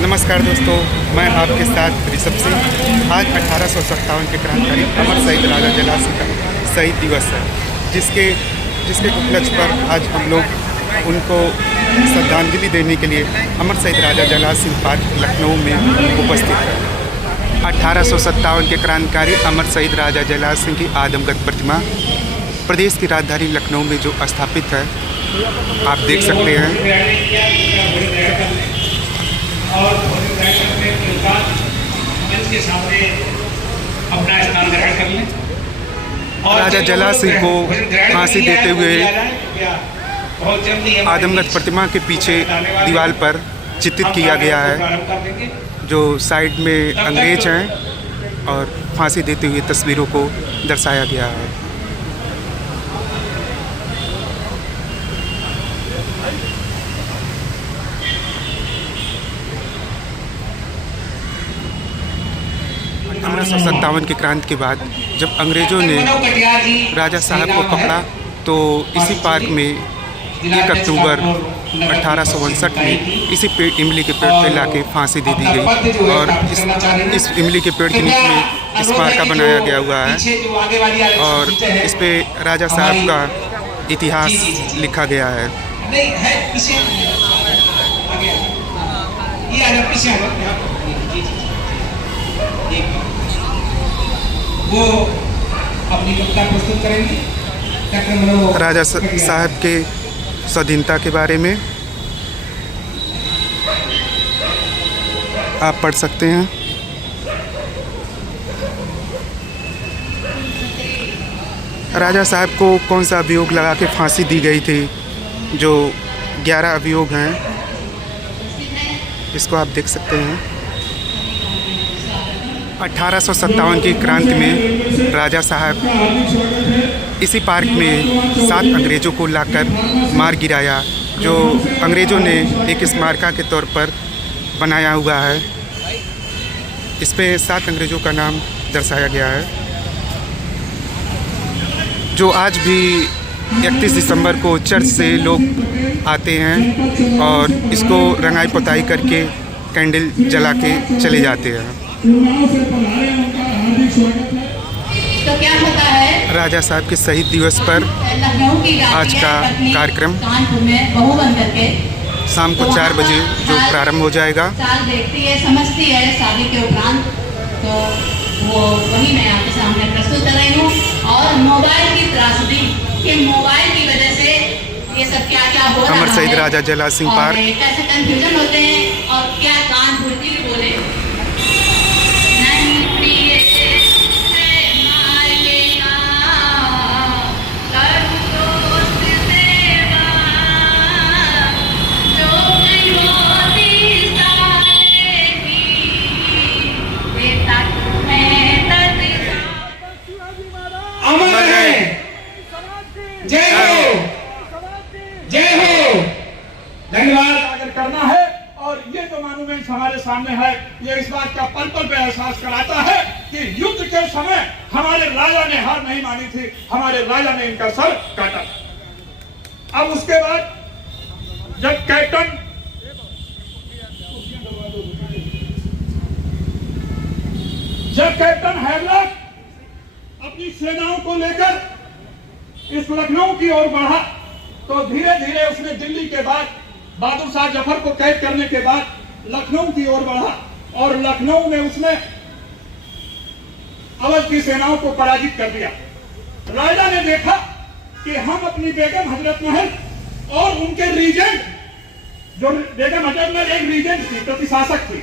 नमस्कार दोस्तों, मैं आपके साथ ऋषभ सिंह। आज 1857 के क्रांतिकारी अमर शहीद राजा जला सिंह का शहीद दिवस है, जिसके उपलक्ष्य पर आज हम लोग उनको श्रद्धांजलि देने के लिए अमर शहीद राजा जला सिंह पार्क लखनऊ में उपस्थित है। 1857 के क्रांतिकारी अमर शहीद राजा जला सिंह की आदमकद प्रतिमा प्रदेश की राजधानी लखनऊ में जो स्थापित है, आप देख सकते हैं। और मंच के सामने अपना स्थान ग्रहण कर लें। राजा जला सिंह को फांसी देते हुए आदमकद प्रतिमा के पीछे दीवार पर चित्रित किया गया है, जो साइड में अंग्रेज हैं और फांसी देते हुए तस्वीरों को दर्शाया गया है। सत्तावन की क्रांति के बाद जब अंग्रेज़ों ने राजा साहब को पकड़ा, तो इसी पार्क में 1 अक्टूबर 1859 में इसी पेड़ इमली के पेड़ पे लाके फांसी दे दी गई और इस इमली के पेड़ के नीचे में स्मारका बनाया गया हुआ है और इस पे राजा साहब का इतिहास लिखा गया है। वो अपनी कविता प्रस्तुत करेंगे राजा साहब के स्वाधीनता के बारे में आप पढ़ सकते हैं। राजा साहब को कौन सा अभियोग लगा के फांसी दी गई थी, जो 11 अभियोग हैं, इसको आप देख सकते हैं। 1857 की क्रांति में राजा साहब इसी पार्क में 7 अंग्रेज़ों को लाकर मार गिराया, जो अंग्रेज़ों ने एक स्मारका के तौर पर बनाया हुआ है। इस पे 7 अंग्रेज़ों का नाम दर्शाया गया है, जो आज भी 31 दिसंबर को चर्च से लोग आते हैं और इसको रंगाई पुताई करके कैंडल जला के चले जाते हैं। तो क्या होता है, राजा साहब के शहीद दिवस पर आज का कार्यक्रम शाम को 4 बजे जो प्रारंभ हो जाएगा। देखती है, समझती है शादी के उपरांत, तो वो वही मैं आपके सामने प्रस्तुत कर रही हूँ। और मोबाइल की त्रासदी के मोबाइल की वजह से ये सब क्या हो रहा है। अमर शहीद राजा जला सिंह पार्क कैसे कंफ्यूजन होते हैं और क्या कान भूलती भी बोले। धन्यवाद करना है। और ये जो मॉन्यूमेंट हमारे सामने है, ये इस बात का पल पल पे एहसास कराता है कि युद्ध के समय हमारे राजा ने हार नहीं मानी थी, हमारे राजा ने इनका सर काटा। अब उसके बाद जब कैप्टन हैदराबाद अपनी सेनाओं को लेकर इस लखनऊ की ओर बढ़ा, तो धीरे धीरे उसने दिल्ली के बाद बहादुर शाह जफर को कैद करने के बाद लखनऊ की ओर बढ़ा और लखनऊ में उसने अवध की सेनाओं को पराजित कर दिया। राजा ने देखा कि हम अपनी बेगम हजरत महल और उनके रीजेंट, जो बेगम हजरत महल एक रीजेंट थी, प्रतिशासक थी,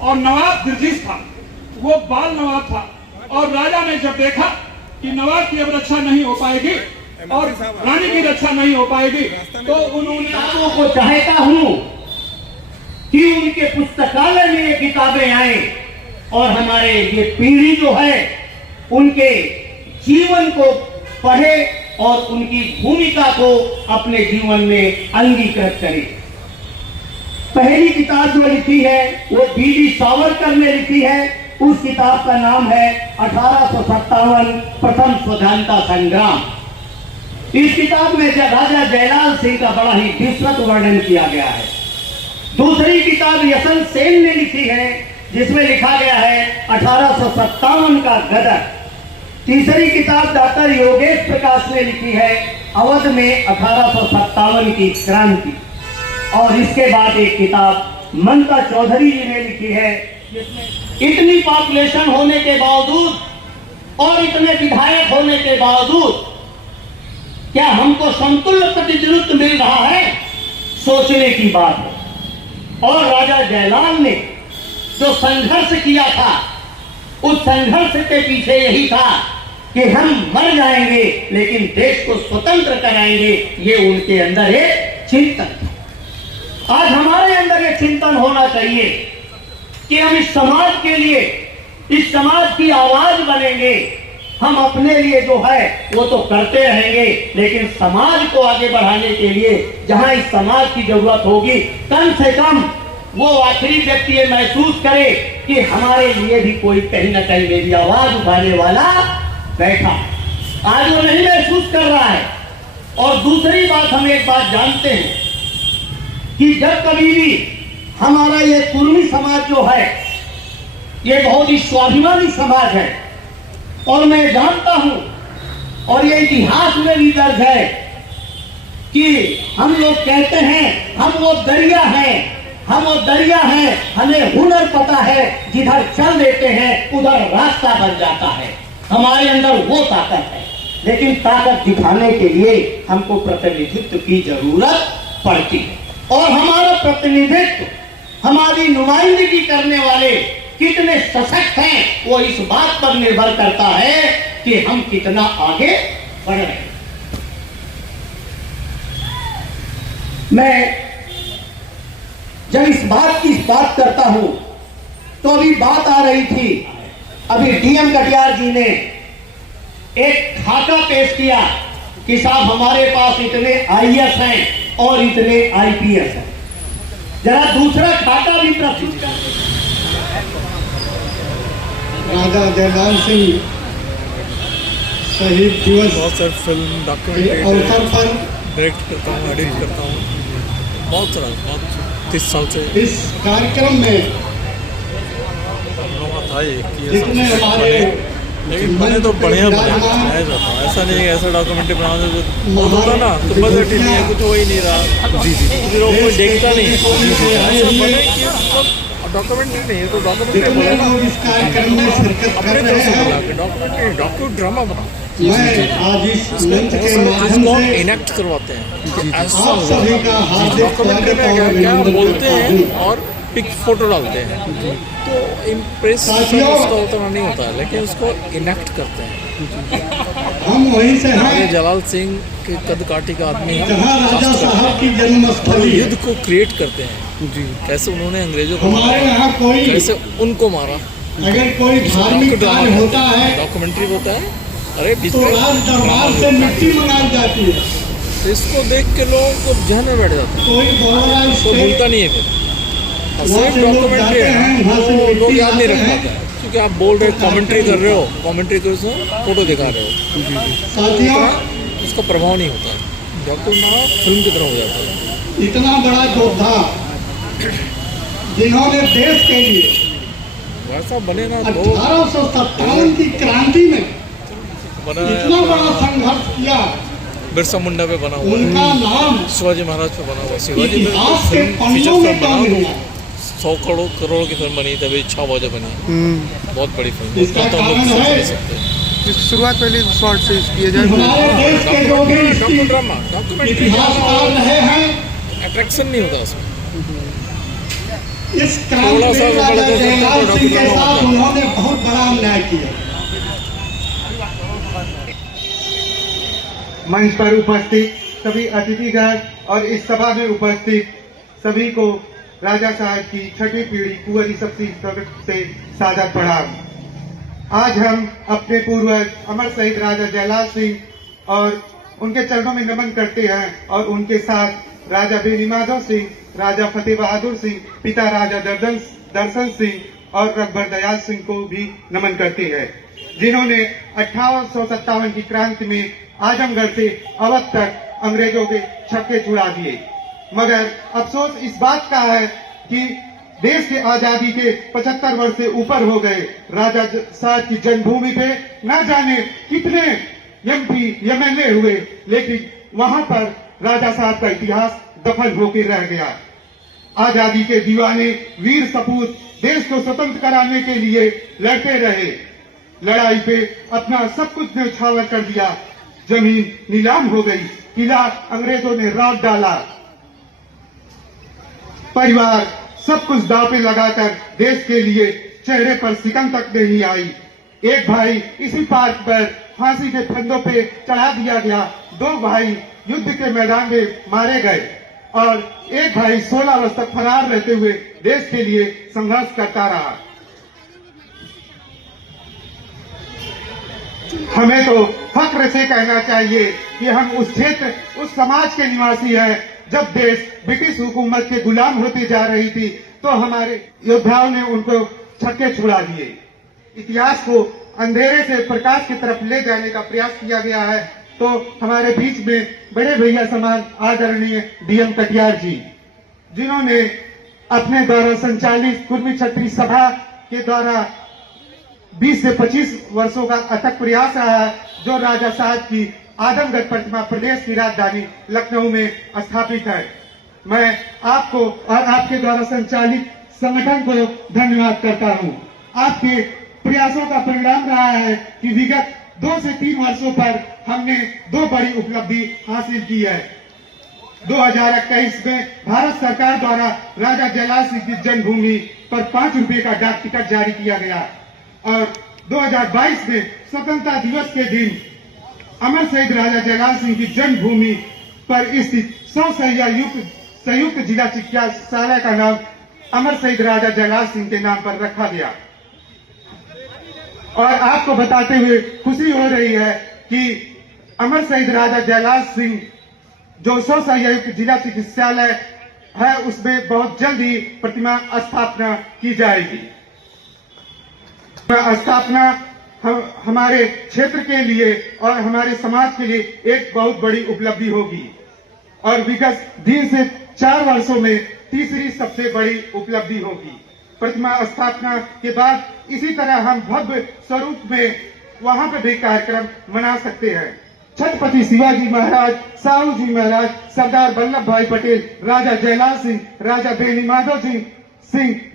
और नवाब दिलजीत था, वो बाल नवाब था। और राजा ने जब देखा कि नवाब की अब रक्षा नहीं हो पाएगी और रानी की रक्षा नहीं हो पाएगी, तो उन्होंने आपको को चाहता हूं कि उनके पुस्तकालय में ये किताबें आए और हमारे ये पीढ़ी जो है उनके जीवन को पढ़े और उनकी भूमिका को अपने जीवन में अंगीकृत करे। पहली किताब जो लिखी है वो बी.डी. सावरकर ने लिखी है। उस किताब का नाम है 1857 प्रथम स्वतंत्रता संग्राम। इस किताब में राजा जयलाल सिंह का बड़ा ही विस्तृत वर्णन किया गया है। दूसरी किताब यशवंत सेन ने लिखी है जिसमें लिखा गया है 1857 का गदर। तीसरी किताब डॉक्टर योगेश प्रकाश ने लिखी है अवध में 1857 की क्रांति। और इसके बाद एक किताब ममता चौधरी जी ने लिखी है जिसमें इतनी पॉपुलेशन होने के बावजूद और इतने विधायक होने के बावजूद क्या हमको समतुल्य प्रतिनिधित्व मिल रहा है, सोचने की बात है। और राजा जयलाल ने जो संघर्ष किया था उस संघर्ष के पीछे यही था कि हम मर जाएंगे लेकिन देश को स्वतंत्र कराएंगे, ये उनके अंदर एक चिंतन था। आज हमारे अंदर एक चिंतन होना चाहिए कि हम इस समाज के लिए, इस समाज की आवाज बनेंगे। हम अपने लिए जो है वो तो करते रहेंगे लेकिन समाज को आगे बढ़ाने के लिए जहां इस समाज की जरूरत होगी, कम से कम वो आखिरी व्यक्ति ये महसूस करे कि हमारे लिए भी कोई कहीं ना कहीं मेरी आवाज उठाने वाला बैठा। आज वो नहीं महसूस कर रहा है। और दूसरी बात, हम एक बात जानते हैं कि जब कभी भी हमारा ये कुर्मी समाज जो है ये बहुत ही स्वाभिमानी समाज है और मैं जानता हूं और ये इतिहास में भी दर्ज है कि हम लोग कहते हैं हम वो दरिया हैं, हम वो दरिया हैं, हमें हुनर पता है, जिधर चल देते हैं उधर रास्ता बन जाता है। हमारे अंदर वो ताकत है, लेकिन ताकत दिखाने के लिए हमको प्रतिनिधित्व की जरूरत पड़ती है। और हमारा प्रतिनिधित्व, हमारी नुमाइंदगी करने वाले कितने सशक्त हैं वो इस बात पर निर्भर करता है कि हम कितना आगे बढ़ रहे हैं। मैं जब इस बात की बात करता हूं तो अभी बात आ रही थी, अभी डीएम कटियार जी ने एक खाका पेश किया कि साहब हमारे पास इतने आईएएस हैं और इतने आईपीएस हैं। जरा दूसरा खाका भी प्रस्तुत करें। राजा जयलाल सिंह शहीद दिवस बहुत सारे फिल्म के डॉक्यूमेंट्री अवसर पर डायरेक्ट करता हूँ, एडिट करता हूँ, बहुत सारा, बहुत 30 साल से इस कार्यक्रम में लोगों था ये कि ये जितने सब हमारे बने, लेकिन बने तो बढ़िया बने, बनाया जाता है। ऐसा नहीं है ऐसा डॉक्यूमेंट्री बनाना जो बहुत होता ना तो बजट ही नहीं है, कुछ हो ही नहीं रहा, जी फिर वो कोई देखता नहीं है। ऐसा बने कि डॉक्यूमेंट्री नहीं है तो डॉक्यूमेंट्री जितने बोला लोग इस कार्यक्रम में शिरकत कर अपने रहे तरफ से हैं, बोला कि डॉक्यूमेंट्री डॉक्यू ड्रामा बना, मैं आज इस मंच के माध्यम इसको से इनेक्ट करवाते हैं। ऐसा आप सभी का हार्दिक डॉक्यूमेंट्री स्वागत में और क्या अभिनंदन बोलते करता हैं हूं। और पिक फोटो डालते हैं तो इम्प्रेस साथियों, उसका उतना नहीं होता है, लेकिन उसको इनेक्ट करते हैं। हम वहीं से राजा हैं जलाल सिंह के कद काठी का आदमी हम जहाँ राजा कास्ट करते साहब की हैं। जन्मस्थली है। युद्ध को क्रिएट करते हैं जी, कैसे उन्होंने अंग्रेजों को हमारे मारा, यहाँ कोई कैसे उनको मारा। अगर कोई धार्मिक कार्य होता है डॉक्यूमेंट्री होता है, अरे बीच तो में राज दरबार से मिट्टी मंगाई जाती है। तो इसको देख के लोगों को जहन में बैठ जाता है, कोई बड़ा तो स्टेट भूलता नहीं है फिर। और वहाँ सिर्फ से लोग डॉक्यूमेंट्री जाते है हैं, ना, वहाँ से तो लोग मिट्टी याद नहीं रख लाते हैं। पाते हैं क्योंकि आप बोल रहे हो कमेंट्री कर रहे हो, कमेंट्री कर रहे हो, फोटो दिखा रहे हो, साथियों उसका प्रभाव नहीं होता। डॉक्यूमेंट फिल्म की तरह हो जाता है। इतना बड़ा योद्धा जिन्होंने देश के लिए वैसा बने ना तो 1857 की क्रांति में बना इतना बड़ा संघर्ष किया, बिरसा मुंडा पे बना हुआ है, उनका नाम शिवाजी महाराज पे बना हुआ है। शिवाजी में इतिहास के फिल्म पन्नों फीचर में फिल्म क्या बना मिलेगा। तो 100 करोड़ की फिल्म बनी, तभी इच्छा बाजा बनी, बहुत बड़ी फिल्म। इसका उतना तो हम लोग कारण सोच है नहीं सकते। शुरुआत पहले शॉर्ट से किए कि जाए। हमारे देश के जो भी डॉक्यू ड्रामा, डॉक्यूमेंट्री इतिहासकार रहे हैं, अट्रैक्शन नहीं होता उसमें। इस क्रांति थोड़ा सा में वो राजा बड़ा जयलाल तो सिंह के डॉक्टर साथ होता। उन्होंने बहुत बड़ा अन्याय किया। मंच पर उपस्थित सभी अतिथिगण और इस सभा में उपस्थित सभी को राजा साहब की छठी पीढ़ी कुंवरी शक्ति तरफ से सादर प्रणाम। आज हम अपने पूर्वज अमर शहीद राजा जयलाल सिंह और उनके चरणों में नमन करते हैं और उनके साथ राजा बेनीमाधव सिंह, राजा फतेह बहादुर सिंह, पिता राजा दर्शन सिंह और रघुबर दयाल सिंह को भी नमन करते हैं, जिन्होंने 1857 की क्रांति में आजमगढ़ से अवध तक अंग्रेजों के छक्के छुड़ा दिए। मगर अफसोस इस बात का है कि देश के आजादी के 75 वर्ष से ऊपर हो गए। राजा साहब की जन्मभूमि पे न जाने कितने एमपी एमएलए हुए, लेकिन वहां पर राजा साहब का इतिहास दफन होकर रह गया। आजादी के दीवाने वीर सपूत देश को स्वतंत्र कराने के लिए लड़ते रहे। लड़ाई पे अपना सब कुछ न्यौछावर कर दिया। जमीन नीलाम हो गई, किला अंग्रेजों ने रात डाला, परिवार सब कुछ दांव पे लगाकर देश के लिए चेहरे पर सिकन तक नहीं आई। एक भाई इसी पार्क पर फांसी के फंदों पे चढ़ा दिया गया, 2 भाई युद्ध के मैदान में मारे गए और एक भाई 16 वर्ष तक फरार रहते हुए देश के लिए संघर्ष करता रहा। हमें तो फक्र से कहना चाहिए कि हम उस क्षेत्र, उस समाज के निवासी हैं। जब देश ब्रिटिश हुकूमत के गुलाम होती जा रही थी तो हमारे योद्धाओं ने उनको छक्के छुड़ा दिए। इतिहास को अंधेरे से प्रकाश की तरफ ले जाने का प्रयास किया गया है। तो हमारे बीच में बड़े भैया समान आदरणीय डीएम कटियार जी, जिन्होंने अपने द्वारा संचालित कुर्मी क्षत्रिय सभा के द्वारा 20 से 25 वर्षों का अथक प्रयास रहा है, जो राजा साहब की आदमगढ़ प्रतिमा प्रदेश की राजधानी लखनऊ में स्थापित है। मैं आपको और आपके द्वारा संचालित संगठन को धन्यवाद करता हूं। आपके प्रयासों का परिणाम रहा है कि विगत 2 से 3 वर्षों पर हमने 2 बड़ी उपलब्धि हासिल की है। 2021 में भारत सरकार द्वारा राजा जयलाल सिंह की जन्मभूमि पर 5 रुपए का डाक टिकट जारी किया गया और 2022 में स्वतंत्रता दिवस के दिन अमर शहीद राजा जयलाल सिंह की जन्मभूमि पर स्थित 100 शैय्या संयुक्त जिला चिकित्सालय का नाम अमर शहीद राजा जयलाल सिंह के नाम पर रखा गया। और आपको बताते हुए खुशी हो रही है कि अमर शहीद राजा जयलाल सिंह जो 100 शैय्या जिला चिकित्सालय है, उसमें बहुत जल्द ही प्रतिमा स्थापना की जाएगी। स्थापना हमारे क्षेत्र के लिए और हमारे समाज के लिए एक बहुत बड़ी उपलब्धि होगी और विगत 3 से 4 वर्षों में तीसरी सबसे बड़ी उपलब्धि होगी। प्रतिमा स्थापना के बाद इसी तरह हम भव्य स्वरूप में वहां पर भी कार्यक्रम मना सकते हैं। छत्रपति शिवाजी महाराज, साहू जी महाराज, सरदार वल्लभ भाई पटेल, राजा जयलाल सिंह, राजा बेनी माधव सिंह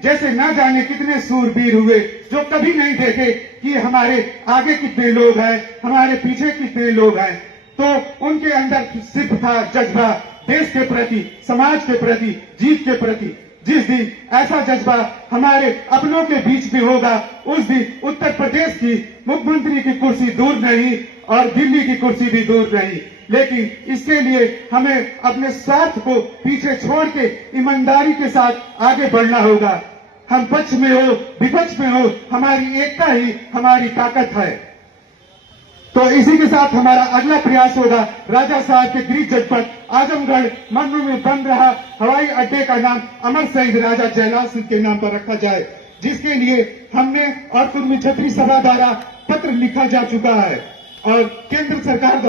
जैसे न जाने कितने सूरवीर हुए, जो कभी नहीं देखे कि हमारे आगे कितने लोग हैं, हमारे पीछे कितने लोग हैं। तो उनके अंदर सिर्फ था जज्बा देश के प्रति, समाज के प्रति, जीत के प्रति। जिस दिन ऐसा जज्बा हमारे अपनों के बीच में होगा, उस दिन उत्तर प्रदेश की मुख्यमंत्री की कुर्सी दूर नहीं और दिल्ली की कुर्सी भी दूर नहीं। लेकिन इसके लिए हमें अपने स्वार्थ को पीछे छोड़ के ईमानदारी के साथ आगे बढ़ना होगा। हम पक्ष में हो विपक्ष में हो, हमारी एकता ही हमारी ताकत है। तो इसी के साथ हमारा अगला प्रयास होगा, राजा साहब के गृह जनपद आजमगढ़ मनु में बन रहा हवाई अड्डे का नाम अमर शहीद राजा जयलाल सिंह के नाम पर रखा जाए, जिसके लिए हमने और कुर्मी क्षत्रिय सभा द्वारा पत्र लिखा जा चुका है और केंद्र सरकार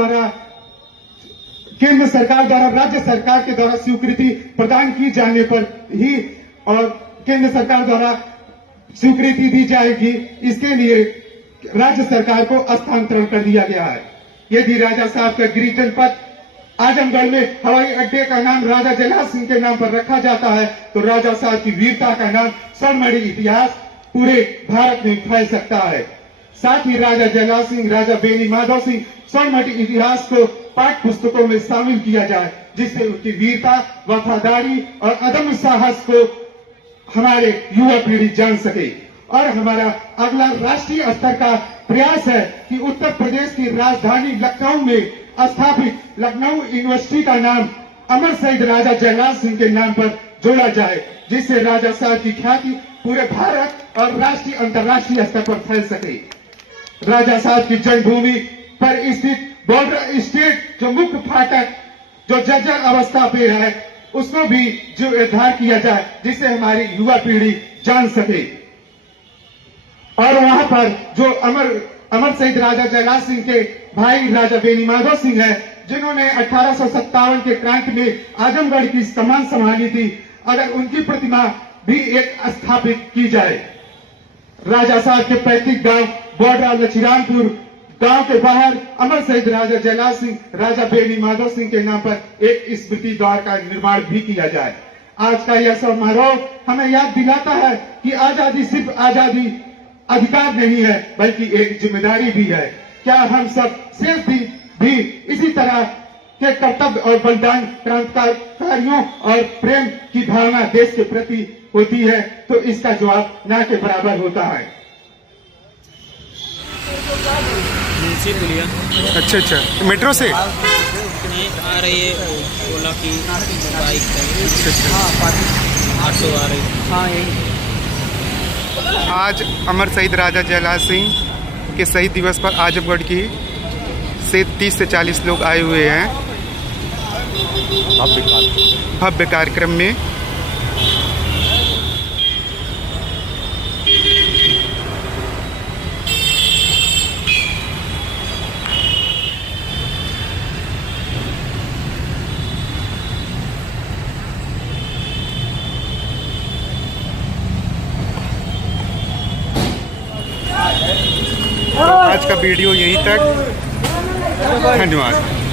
द्वारा राज्य सरकार के द्वारा स्वीकृति प्रदान की जाने पर ही और केंद्र सरकार द्वारा स्वीकृति दी जाएगी। इसके लिए राज्य सरकार को हस्तांतरण कर दिया गया है। यदि राजा साहब का गृह जनपद आजमगढ़ में हवाई अड्डे का नाम राजा जयलाल सिंह के नाम पर रखा जाता है, तो राजा साहब की वीरता का नाम स्वर्णमणि इतिहास पूरे भारत में फैल सकता है। साथ ही राजा जयलाल सिंह, राजा बेनी माधव सिंह स्वर्णमणि इतिहास को पाठ्य पुस्तकों में शामिल किया जाए, जिससे उनकी वीरता, वफादारी और अदम्य साहस को हमारे युवा पीढ़ी जान सके। और हमारा अगला राष्ट्रीय स्तर का प्रयास है कि उत्तर प्रदेश की राजधानी लखनऊ में स्थापित लखनऊ यूनिवर्सिटी का नाम अमर शहीद राजा जयलाल सिंह के नाम पर जोड़ा जाए, जिससे राजा साहब की ख्याति पूरे भारत और राष्ट्रीय अंतर्राष्ट्रीय स्तर पर फैल सके। राजा साहब की जन्मभूमि पर स्थित बॉर्डर स्टेट जो मुख्य फाटक जो जर्जर अवस्था पे है, उसको भी जीर्णोद्धार किया जाए, जिससे हमारी युवा पीढ़ी जान सके। और वहां पर जो अमर शहीद राजा जयलाल सिंह के भाई राजा बेनी माधव सिंह है, जिन्होंने 1857 के क्रांति में आजमगढ़ की कमान संभाली थी, अगर उनकी प्रतिमा भी एक स्थापित की जाए। राजा साहब के पैतृक गांव बॉर्डरा लछीरामपुर गांव के बाहर अमर शहीद राजा जयलाल सिंह, राजा बेनी माधव सिंह के नाम पर एक स्मृति द्वार का निर्माण भी किया जाए। आज का यह समारोह हमें याद दिलाता है कि आजादी सिर्फ आजादी अधिकार नहीं है, बल्कि एक जिम्मेदारी भी है। क्या हम सब सिर्फ भी इसी तरह के कर्तव्य और बलिदान क्रांतिकारियों और प्रेम की भावना देश के प्रति होती है, तो इसका जवाब ना के बराबर होता है। अच्छा अच्छा, मेट्रो से नहीं आ रही है, ओला की बाइक अच्छा ऑटो आ रही है। हाँ यही आज अमर शहीद राजा जयलाल सिंह के शहीद दिवस पर आजमगढ़ की से 30 से 40 लोग आए हुए हैं भव्य कार्यक्रम में। आज का वीडियो यहीं तक, धन्यवाद।